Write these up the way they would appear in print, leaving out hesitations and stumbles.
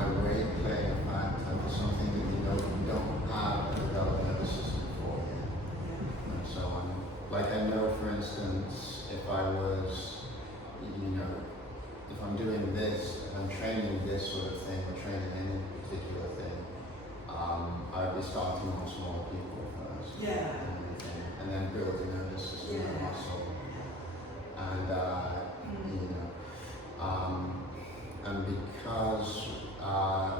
my weight playing a factor for something that you know you don't have a developed nervous system for yet, and so on. Like I know, for instance, if I was, you know, if I'm doing this, if I'm training this sort of thing, or training any particular thing, I'd be starting on small people first. Yeah. And then build a nervous system and muscle. And, you know, and because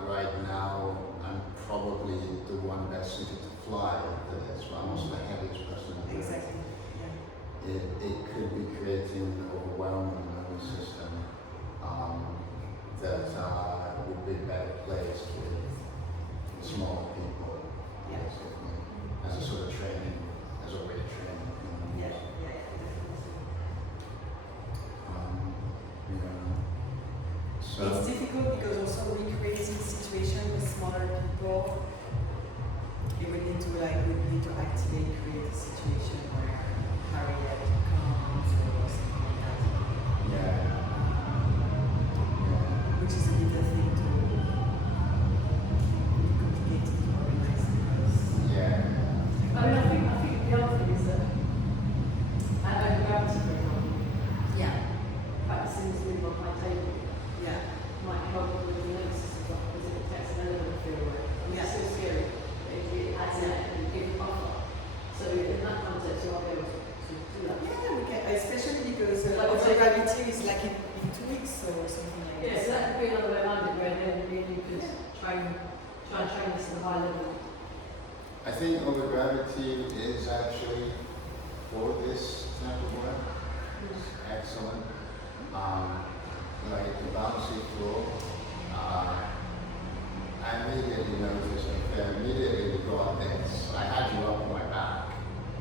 right now I'm probably the one best suited to fly for this, but I'm also the heaviest person in the room. Exactly. Yeah. It could be creating an overwhelming nervous system that would be better placed with smaller people, Yeah. basically, as a sort of training, as a way of training. Yeah. You know, so It's difficult because also recreating situation with smaller people, we would need to activate, create a situation where Harriet comes or something like that. yeah. Which is a little thing to complicated to organize because Yeah. I mean, I think the other thing is that at gravity, for example, yeah, practicing this move on my table yeah, might help with the nervous system stuff because it detects an element of fear. Yeah. It's so scary. It adds an give buffer. So in that context, you are able to do that. yeah. We can, especially because Like also say- gravity is like in 2 weeks or something like Yeah, this. so that could be another way around it, where then you could try and train this at a high level. I think overgravity is actually for this type of work. It's excellent. Like the bouncy floor, I immediately noticed, like, immediately we got this. I had you up on my back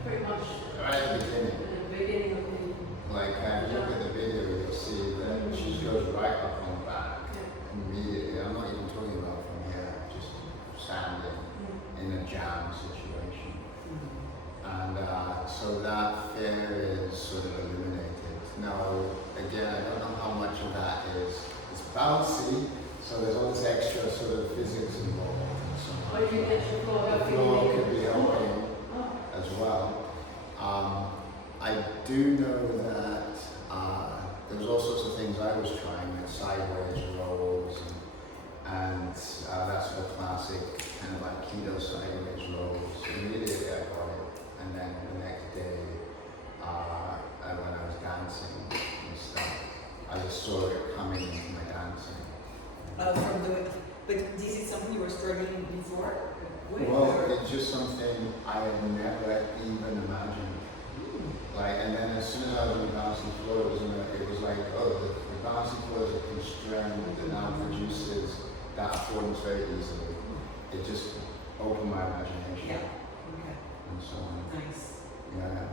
Pretty much right at the beginning. at the beginning of the Like, if you look at the video, you'll see that she goes right up on the back immediately. I'm not even talking about from here, just standing in a jam situation. And so that fear is sort of eliminated. Now, again, I don't know how much of that is. It's bouncy, so there's all this extra sort of physics involved. And so or you can get your floor the helping floor you. could be helping as well. I do know that there was all sorts of things I was trying, like sideways rolls and that sort of classic kind of like keto sideways rolls. Immediately I got it, and then the next day when I was dancing and stuff, I just saw it coming into my dancing. From the, but this is something you were struggling before with? Well, or- it's just something I had never even imagined. Like, and then as soon as I was on the bouncing floor, it was like, oh, the bouncing floor is a constraint that now produces that affordance very easily. It just opened my imagination. Yeah. Okay. And so on. Nice. Yeah.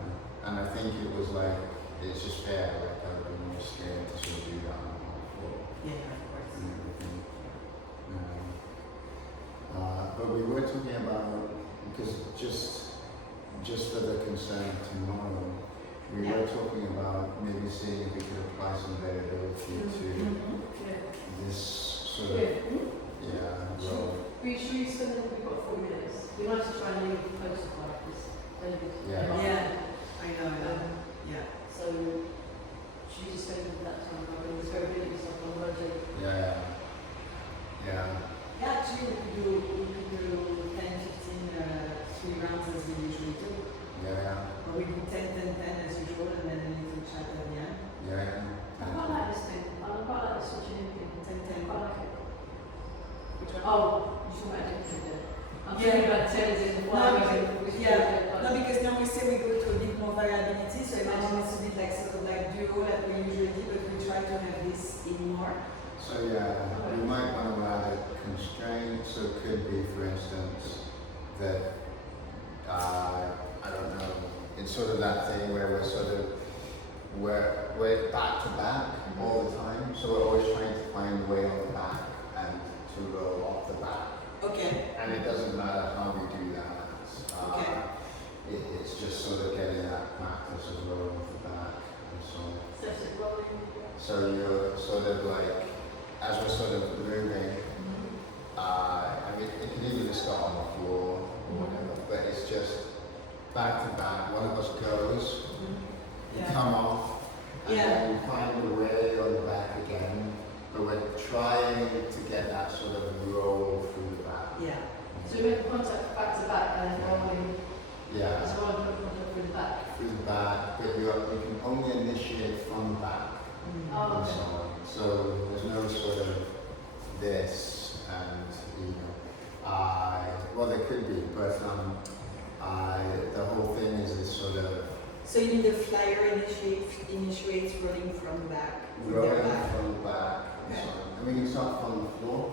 And I think it was like, it's just fair, like I've been more scared to sort of do that on the floor. Yeah, of course. And everything. But we were talking about, because just for the concern of tomorrow, we were talking about maybe seeing if we could apply some variability to Yeah. this sort of, role. Should we spend, we've got 4 minutes. We might just try and leave close to like this. Yeah. Yeah, I know. Yeah. So, should we just spend that time covering this variability stuff on Rosie? Yeah. Yeah, actually we could do 10, 15, 3 rounds as we usually do. Yeah. Or we do 10, 10, 10 as usual and then a little chat at the end. I quite like this thing. I quite like the switching in thing. 10, 10. I quite like it. Which one? Oh, you talking about different there. I'm Yeah. talking about tennis in No, one No, because now we say we go to a bit more variability, so imagine it's a bit like sort of like duo that we usually do, but we try to have this in more. So we might want to add a constraint. So it could be, for instance, that I don't know. It's sort of that thing where we're back to back all the time. So we're always trying to find a way on the back and to roll off the back. Okay. And it doesn't matter how we do that. Okay. It's just sort of getting that practice of rolling off the back and so on. Static rolling. So you're sort of like, as we're sort of moving, back to back, one of us goes, you Yeah. come off, and Yeah. then you find a way on the back again. But we're trying to get that sort of roll through the back. Yeah. So we make contact back to back and then rolling. Yeah, That's why I put contact through the back. through the back, but you can only initiate from the back. Oh, And okay. so on. So there's no sort of this and well there could be, but the whole thing is it's sort of So you need the flyer initiates rolling from the back. with their rolling back. from the back and so on. And we can start from the floor.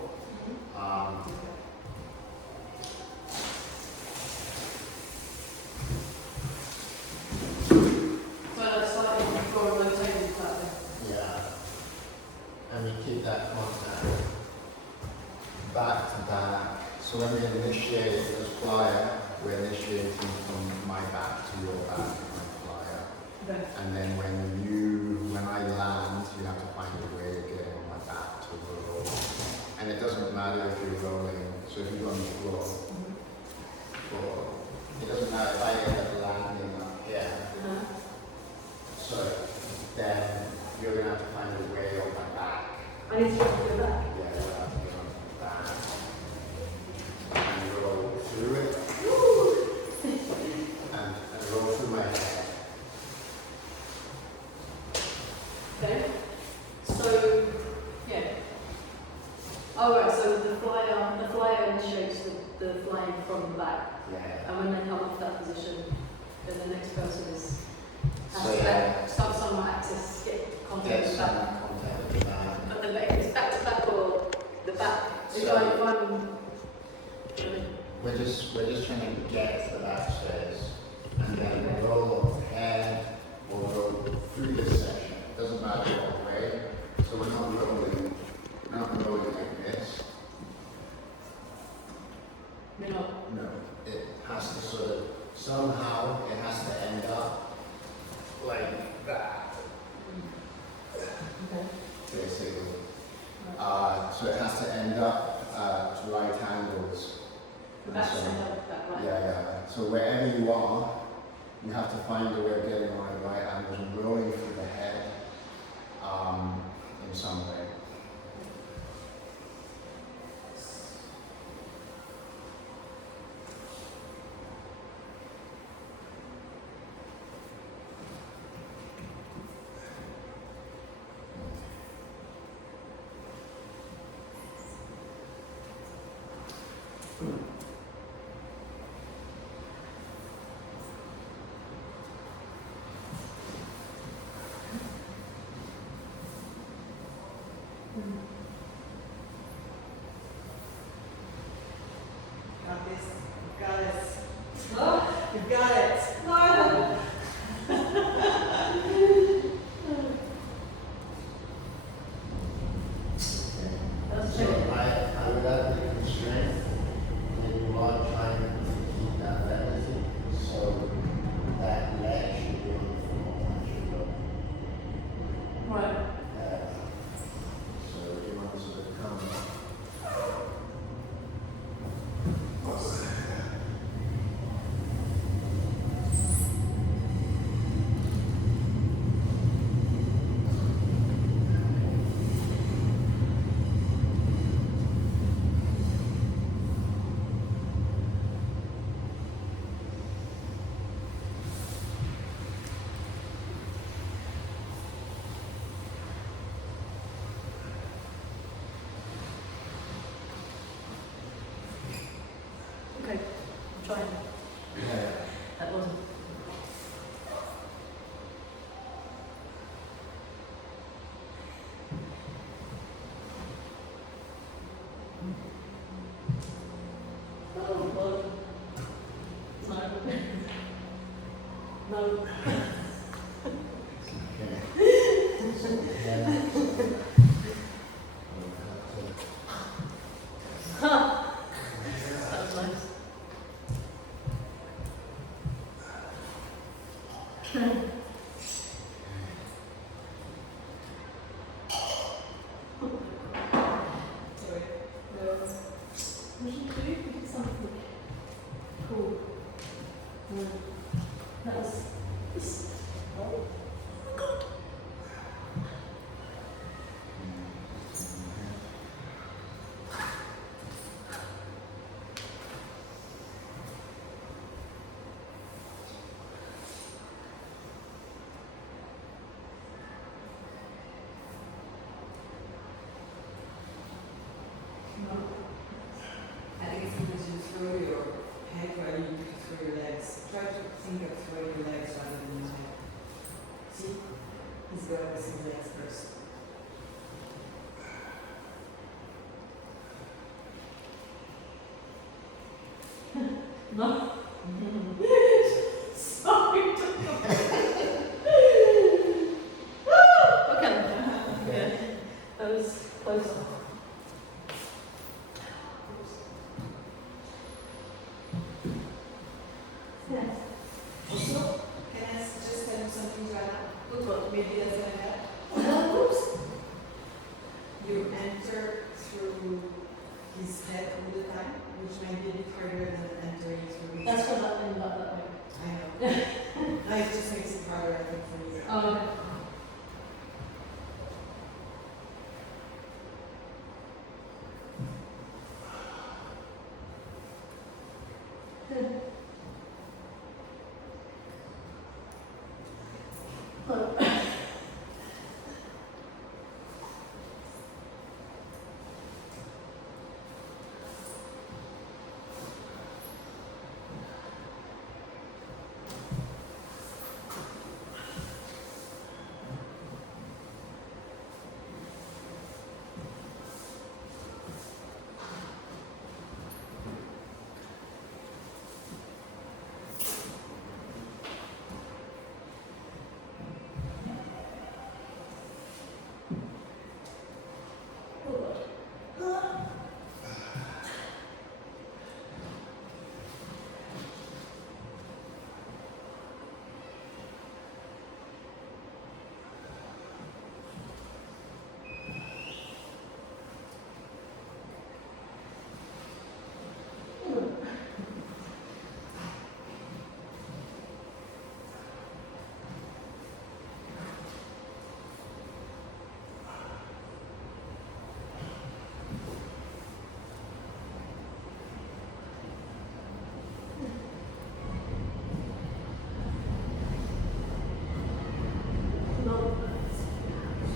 So that's slightly before a rotating platform. Yeah. And we keep that contact back to back. So when we initiate this flyer, we're initiating from my back to your back, my flyer. Okay. And then when I land, you have to find a way of getting on my back to roll. And it doesn't matter if you're rolling, so if you're on the floor, it doesn't matter if I end up landing up here. So then you're going to have to find a way on my back. I need to go to the back. Yeah, you'll have to get on my back. And roll through it. And roll through my head. Okay. So, yeah. Oh, right, so the flyer initiates the flying from the back. Yeah. And when they come off that position, then the next person has So to yeah, some access, get contact get with the some back. contact with the back. But the back is back to back or the back. If So- I'm We're just trying to get to the backstairs and then roll off the head or roll through this section. Doesn't matter what way. So we're not rolling like this. you're not. No. It has to sort of somehow it has to end up like that. Okay. Basically. So it has to end up at right angles. The back So- side of that right. Yeah. So wherever you are, you have to find a way of getting on at right angles and rolling through the head in some way. Got this. You've got it. Oh, you've got it. No. That's So true. I would add the constraint that you are trying to keep that relative. So that leg should be on the floor. That should go. Right. So you want to sort of come. Okay. I'm trying. Yeah. That wasn't. Oh, Lord. No. No. Okay. So, yeah. That was nice. Sorry. No. We should do something cool. That was this. Oh. I think it's because you throw your head while you throw your legs. Try to think of throwing your legs rather than your head. See? He's going with his legs first. No. Sorry. Okay. Yeah. That was close. Yes. Can I just tell you something, Joanna? Good one. Maybe that's gonna help. Oops. You enter through his head all the time, which might be a bit harder than entering through his That's what that thing about that way. I know. No, it just makes it harder, I think, for you. Oh, okay.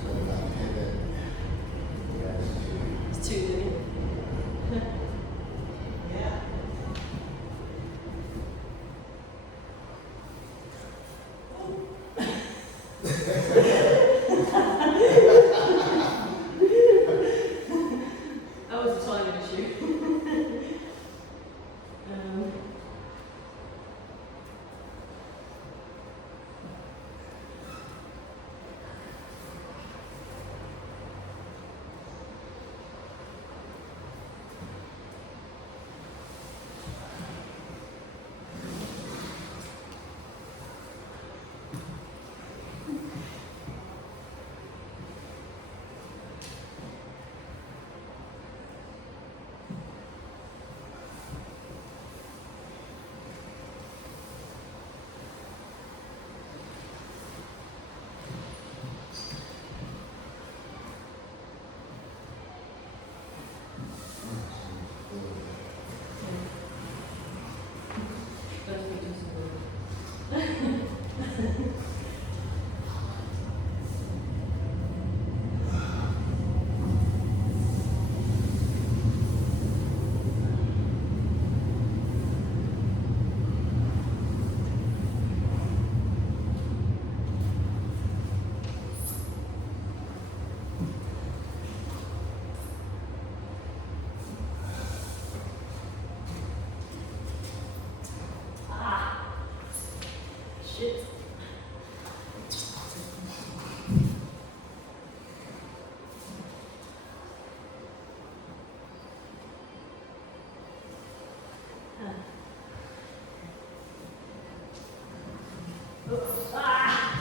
So that pivot, yes, It's too many. Yeah. That was a timing issue. um, those pictures are good. Ah. Shit. Oops. Ah.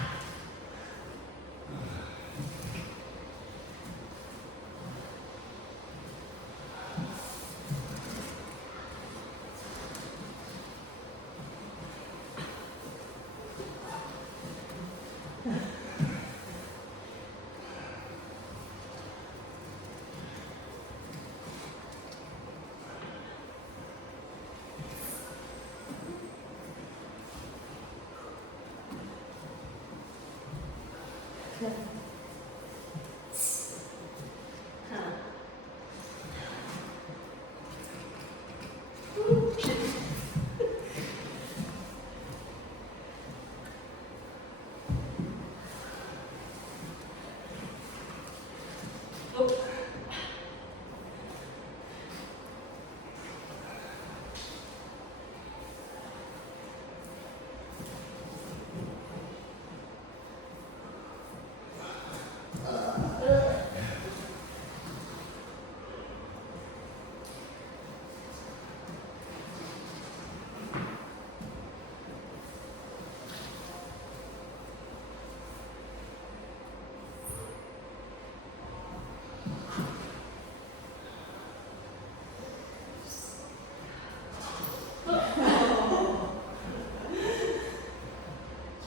It's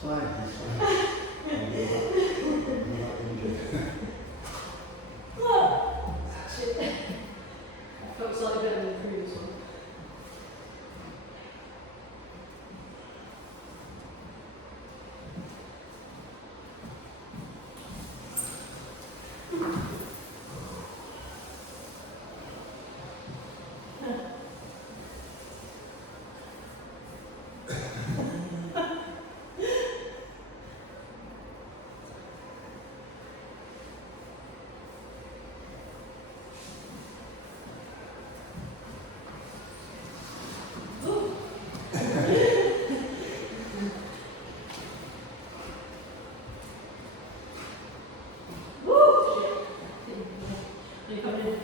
fine, it's fine. You're not injured. Shit. That felt slightly better than the previous one. You come in.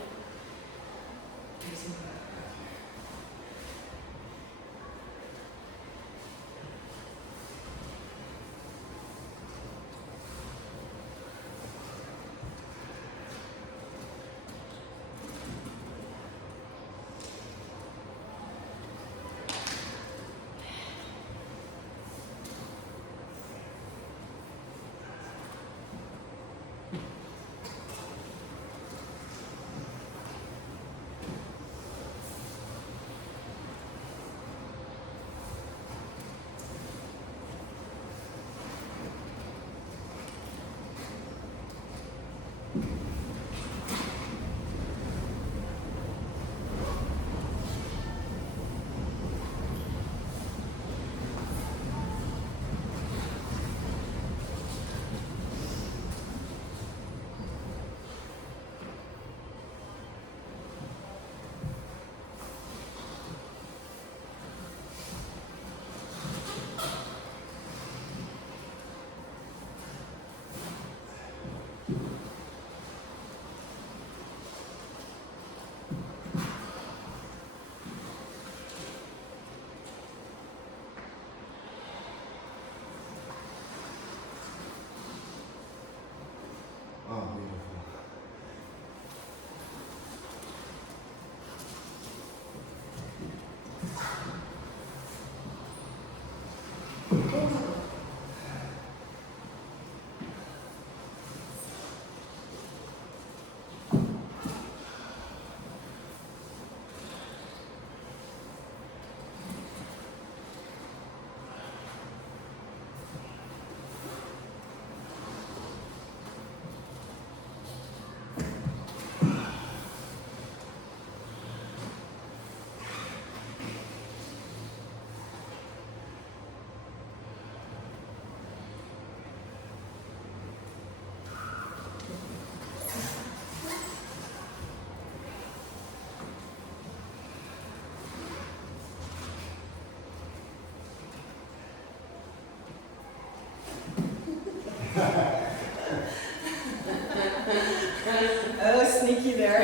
Oh, beautiful. Oh, sneaky there.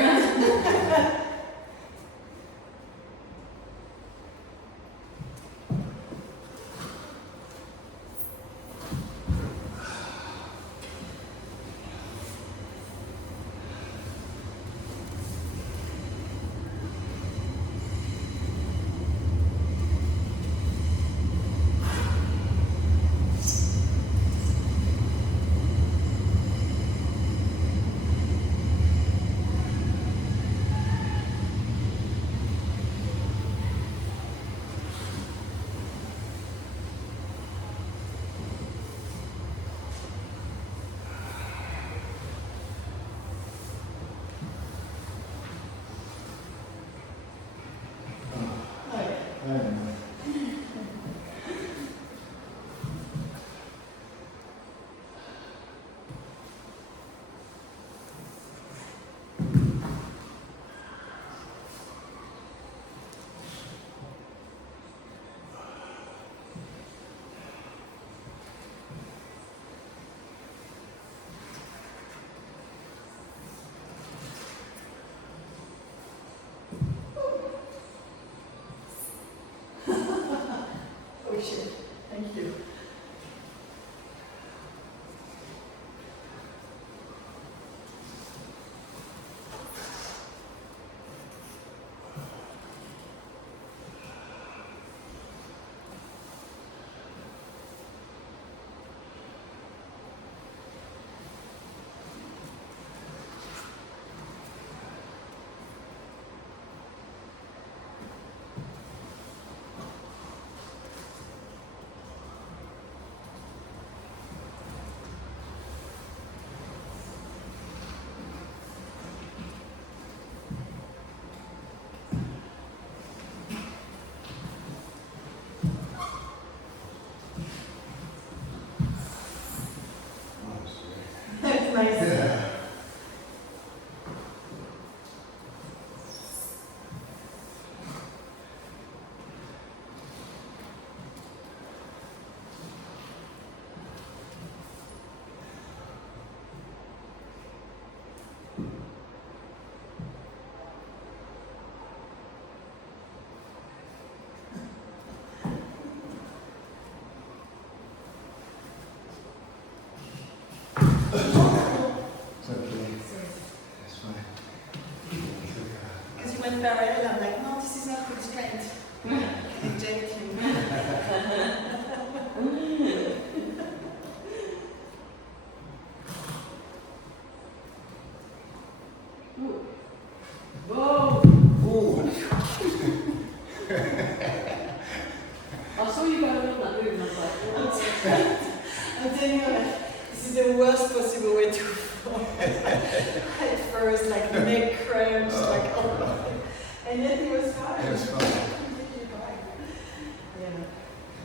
nice. Yeah. It's okay. That's fine. Because you went parallel, I'm like, no, this is not constraint. Inject you. Whoa! Ooh. I saw you going on that move and I was like, whoa. I'm telling you, like, this is the worst possible way to fall. At first, like neck cramps, like oh. And yet it was fine. It was fine. Completely fine. Yeah.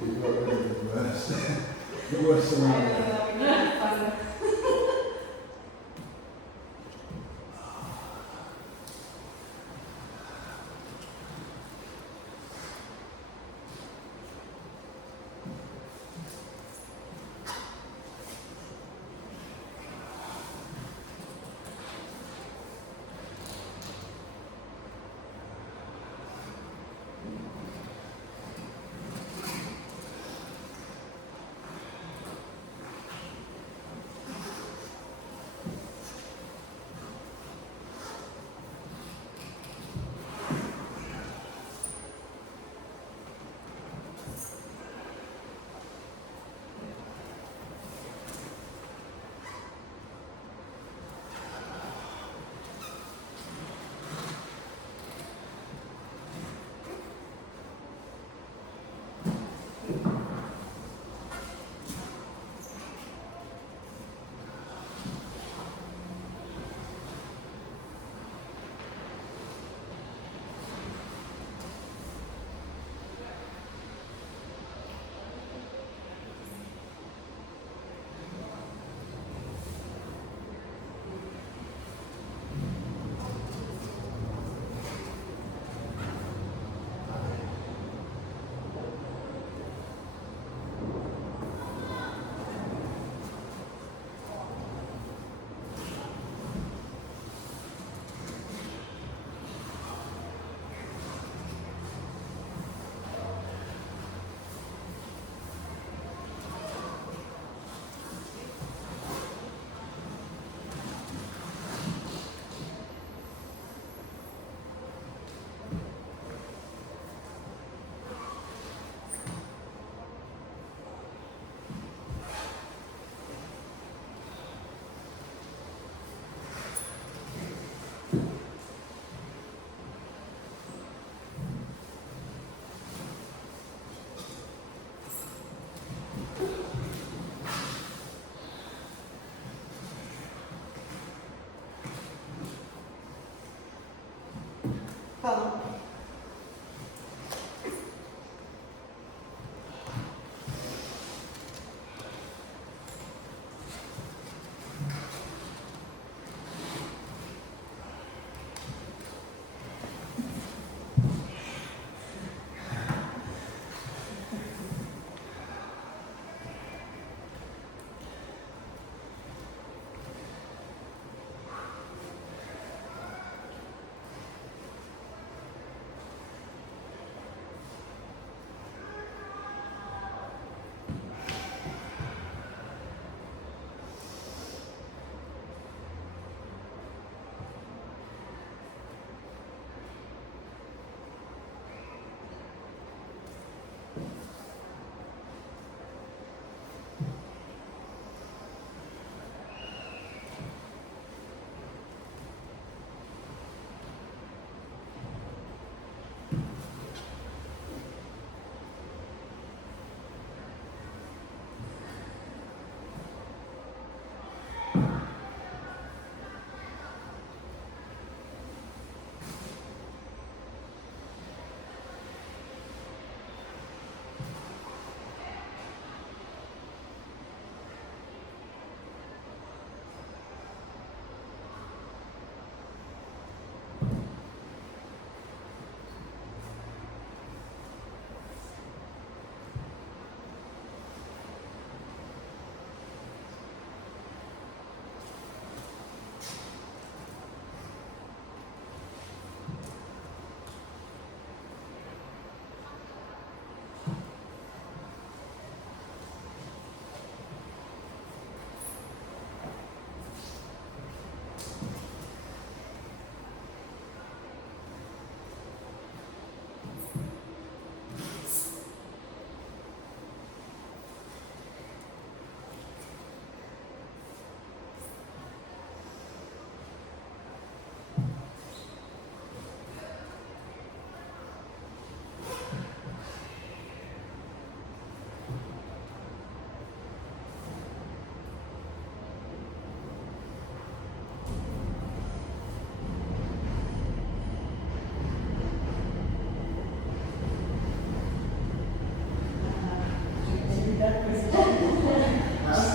We got rid of the worst. The worst scenario.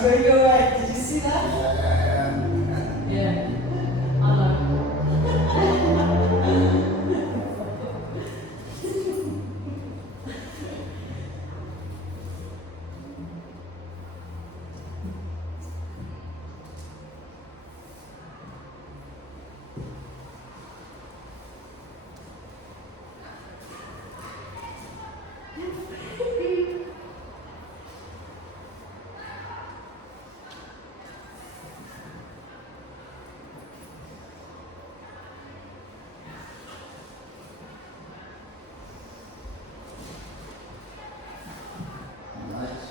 very alright. Did you see that? Yeah. I know. Nice.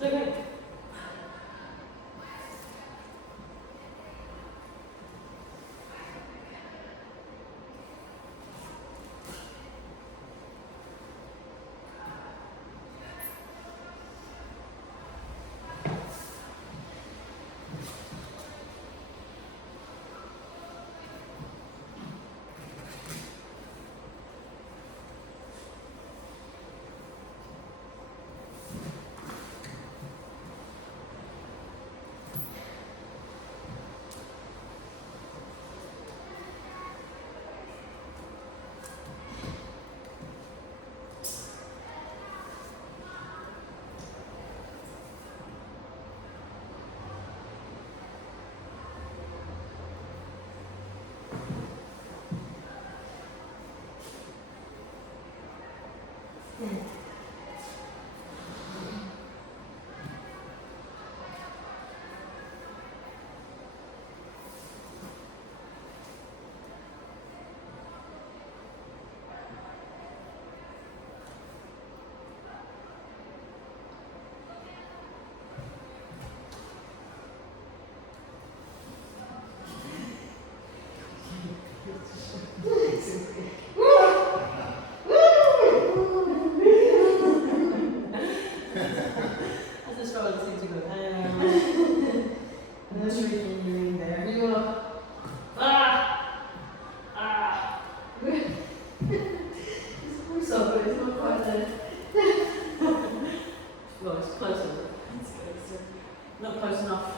So good. I just wanted to see to go. I'm shrieking you in there. You are. Ah! Ah! It's so good, it's not quite there. Well, it's closer. It's not close enough.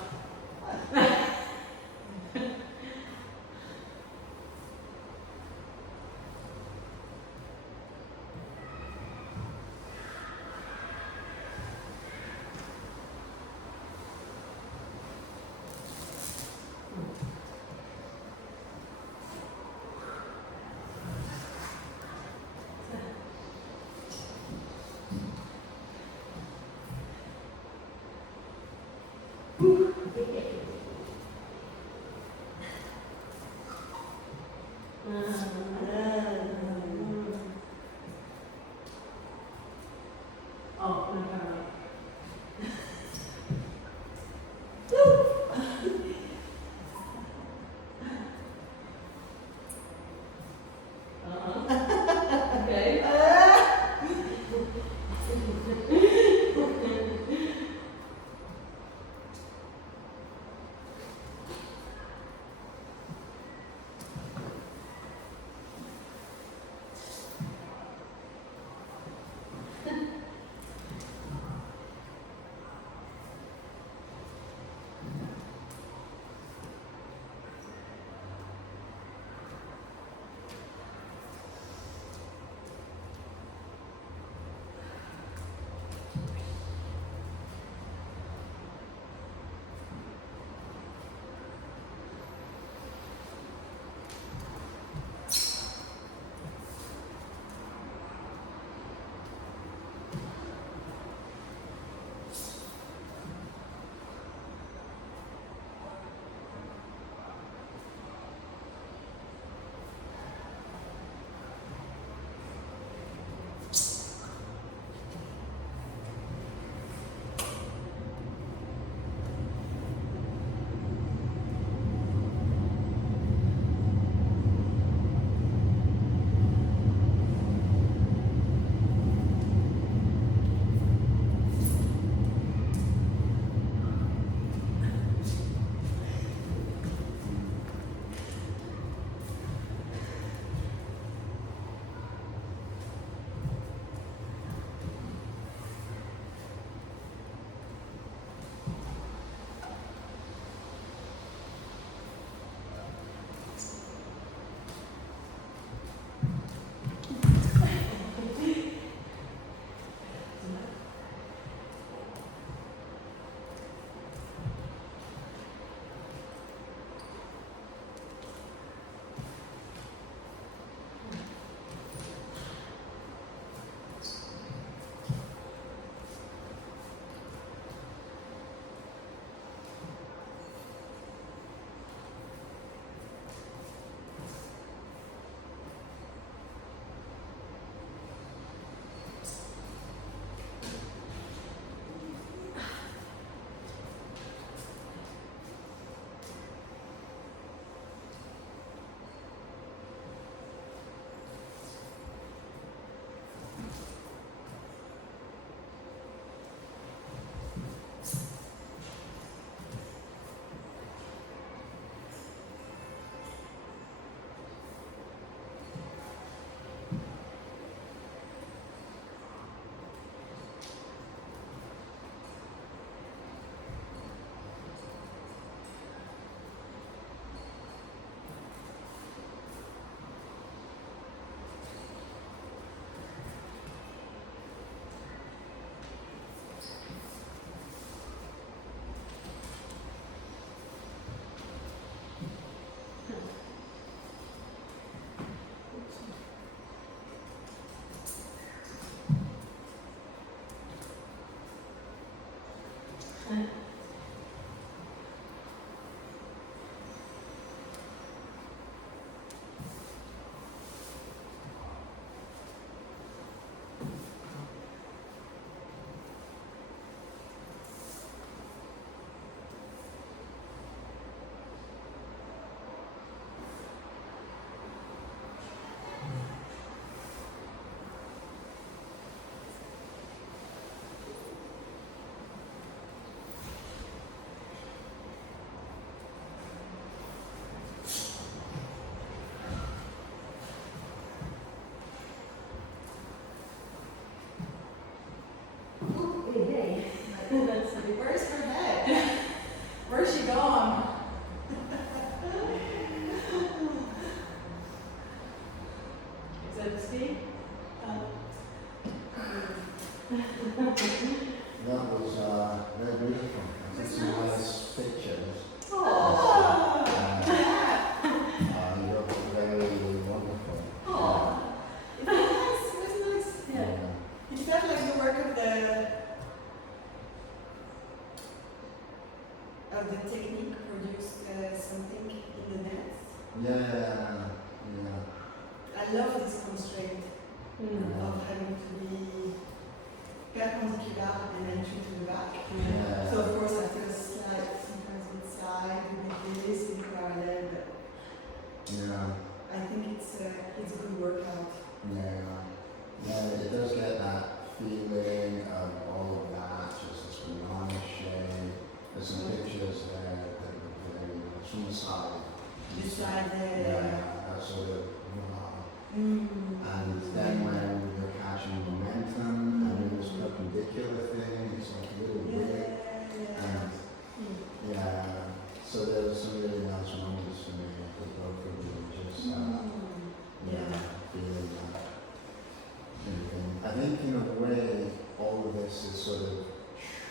Woo. Where's her head? Where's she gone? Is that the speed? That was very beautiful. I took some nice pictures. Oh. You look very wonderful. Oh. It was nice, it was nice. Yeah. It felt like the work of the technique produced something in the dance. Yeah. I love this constraint of having to be perpendicular and then shoot to the back. Yeah. So of course I feel slide, sometimes with slide, with this, in parallel, but Yeah. I think it's a good workout. Yeah, it does get that feeling of all of that, just this banana shape. There's some pictures there that were very, from the side. The side there. Yeah, that sort of, wow. Mm. And then when you're catching momentum, and then this perpendicular thing, it's like a little weird. And yeah, so there were some really nice moments for me with both of them, just feeling that. I think in a way, all of this is sort of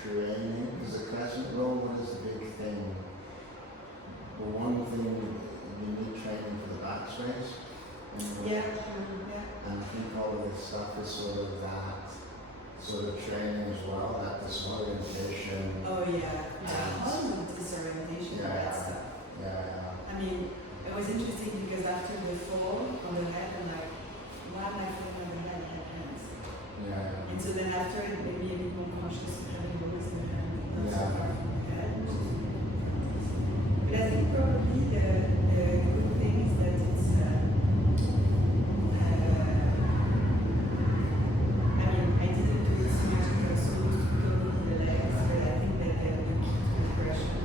training, because the crescent roll, what is the big thing? The one thing you need training for the backspace. Yeah. And I think all of this stuff is sort of that sort of training as well, that disorientation. Oh yeah. Oh, disorientation, that stuff. Yeah. I mean, it was interesting because after the fall on the head, I'm like, why am I falling on the head? I had hands. Yeah. And so then after it made me a bit more conscious of having always the hand, not so far from the head. But I think probably the good thing is that it's, I mean, I didn't do it so much because I was so used to totally the legs, but I think that the key to progression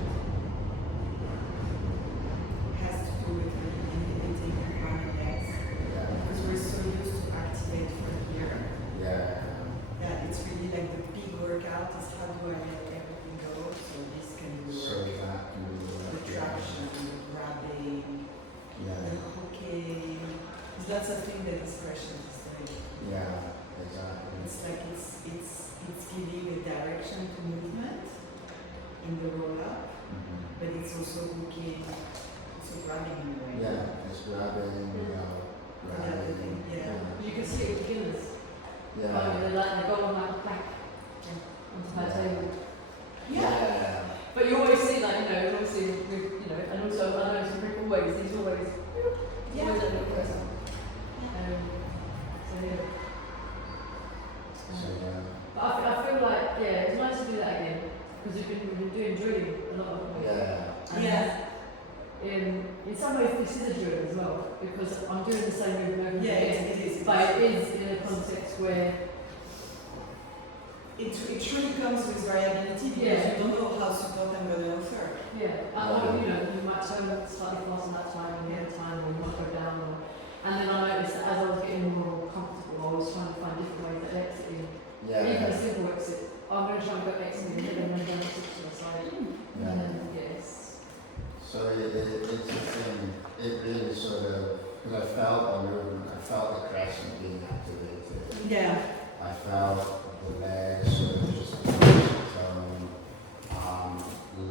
has to do with inhibiting the arm and legs. Because we're so used to activate from here. Yeah, it's really like the big workout is how do I let everything go so this can do So work. that can be The traction, the grabbing, the hooking. There's lots of things that expression is doing. Exactly. It's like it's giving a direction to movement in the roll up, but it's also hooking, also grabbing in a way. It's grabbing, Another thing, yeah. You can see it with beginners. They go on like a plank onto my table. Yeah. But you always see that, obviously, and also I know some people always, he's always, Yeah. always at the present. So yeah. But I feel like, it's nice to do that again, because we've been doing drilling a lot of the way. And Yeah. in some ways this is a drill as well, because I'm doing the same movement over Yeah, again, it is. but it is in a context where It truly comes with variability because Yeah. you don't know how support I'm going to offer. you might turn slightly faster that time and the other time, or you might go down, and then I noticed that as I was getting more comfortable, I was trying to find different ways of exiting. Even a simple exit. I'm going to try and go exiting, and then I'm going to sit to the side. And then, yes. So it's a thing, it really sort of, because I felt the movement, I felt the crescent being activated. Yeah. I felt the legs sort of just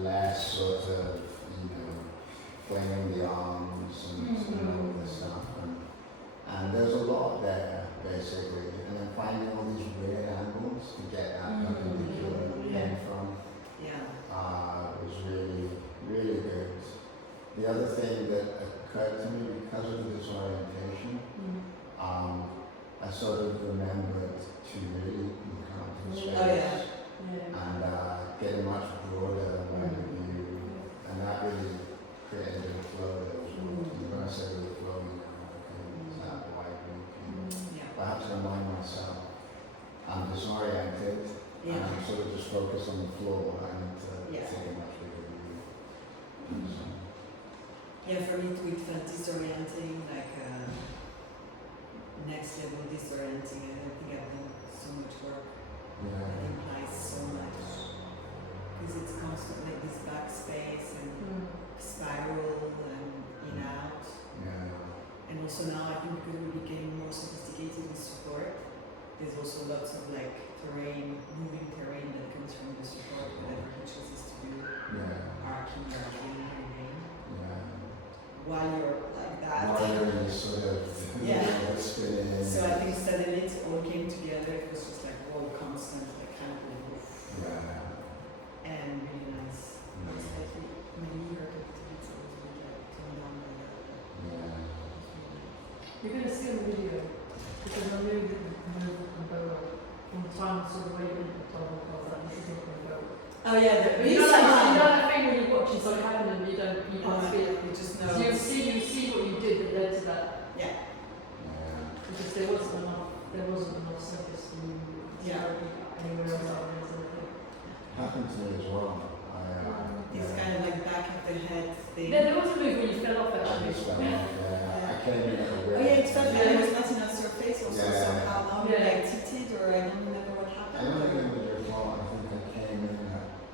less sort of, flailing the arms and all this stuff. And there's a lot there, basically. And then finding all these weird angles to get that perpendicular in from. Yeah. other thing that occurred to me because of the disorientation, I sort of remembered to really look out to the space Oh, yeah. and get a much broader line of view, and that really created a bit of flow there as well. And when I say really flow, you know, okay, it's that wide view. Yeah. Perhaps I remind myself I'm disoriented, and Yeah. I'm sort of just focused on the floor. I need to Yeah. take a much bigger view. So, Yeah, for me too, it felt disorienting, like next level disorienting. I don't think I've done so much work that yeah. implies so much. Because it's constant, like this backspace and spiral and in out. Yeah. And also now I think because we're getting more sophisticated with support, there's also lots of like terrain, moving terrain that comes from the support, whatever he chooses to do, Yeah. arcing, moving. Yeah. While you're like that. While you're in this sort of Yeah. spinning. So I think suddenly it all came together. It was just like all constant, like kind of like, Yeah. and really nice. Slightly, maybe hurt a little bit, so it was a bit like toned down by that. Yeah. You're going to see on the video, because I knew that the move and go from the time sort of waiting at the time, I was like, this is not going to go. Oh yeah, But you know that thing when you're watching something happen and you can't see it. You just know. So you see what you did that led to that. Yeah. Yeah. Because there wasn't enough surface for you to Yeah. anywhere else out there. So I think. Happened to me as well. It's kind of like back of the head thing. There was a move when you fell off I actually. just went off, yeah. I came in at a Oh weird. yeah, it felt like there was nothing on your face also Yeah. somehow. Now Yeah. like tilted or I don't remember what I happened. don't remember your fault. I think I came in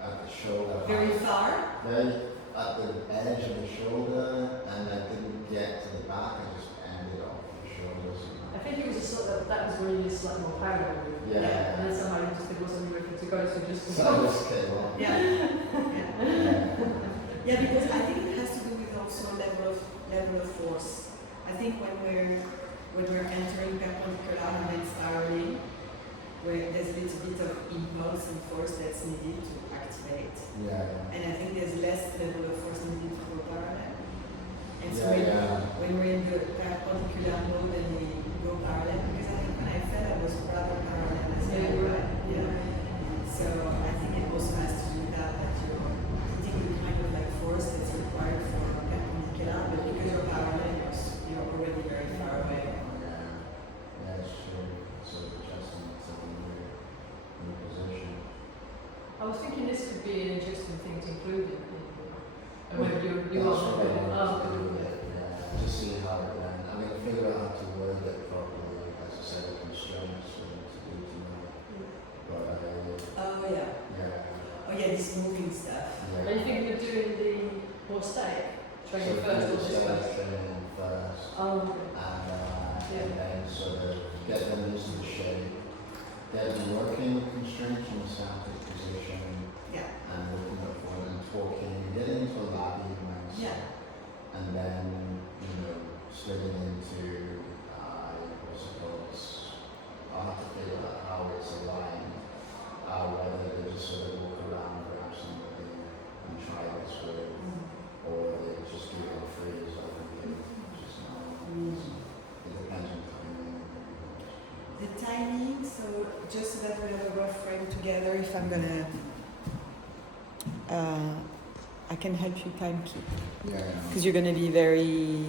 at the shoulder. Very far. Very at the edge of the shoulder, and I didn't get to the back. I just ended off the shoulders. I think it was just sort of, that was where you just like more parallel move. Yeah. And then somehow you just, there wasn't room to go, so just So I just came off. Yeah. Yeah. Yeah, because I think it has to do with also level of force. I think when we're entering perpendicular and then spiraling, where there's a little bit of impulse and force that's needed to activate. Yeah. And I think there's less level of force needed to go parallel. And so Yeah, when we're in the perpendicular mode and we go parallel, because I think when I fell I was rather parallel as well. Yeah. So I think it also has to do with that you're putting the kind of like force that's required for perpendicular, but because you're parallel, you're already very far away. Yeah, it's true. Sort of adjusting to the new position. I was thinking this could be an interesting thing to include in when you That's are what I moving. wanted to do with it, yeah. Just see how it went. I mean, figure out how to word it properly, as I said, the constraints for them to do tonight. But Oh yeah. yeah. Oh yeah, this moving stuff. Are you thinking of doing the more static training So first or do the just static first? training first, Oh, okay. and then sort of get them used to the shape, get them working with constraints from a static position, Yeah. and looking at forward and talking, getting into a lab even. Yeah. And then, you know, slipping into, I suppose, I'll have to figure out how it's aligned, whether they just sort of walk around perhaps somebody and try this with, or they just do it free as other people, just not. It depends on timing. The timing, so just so that we have a rough frame together, if I'm gonna, I can help you time keep. Yeah. Because you're gonna be very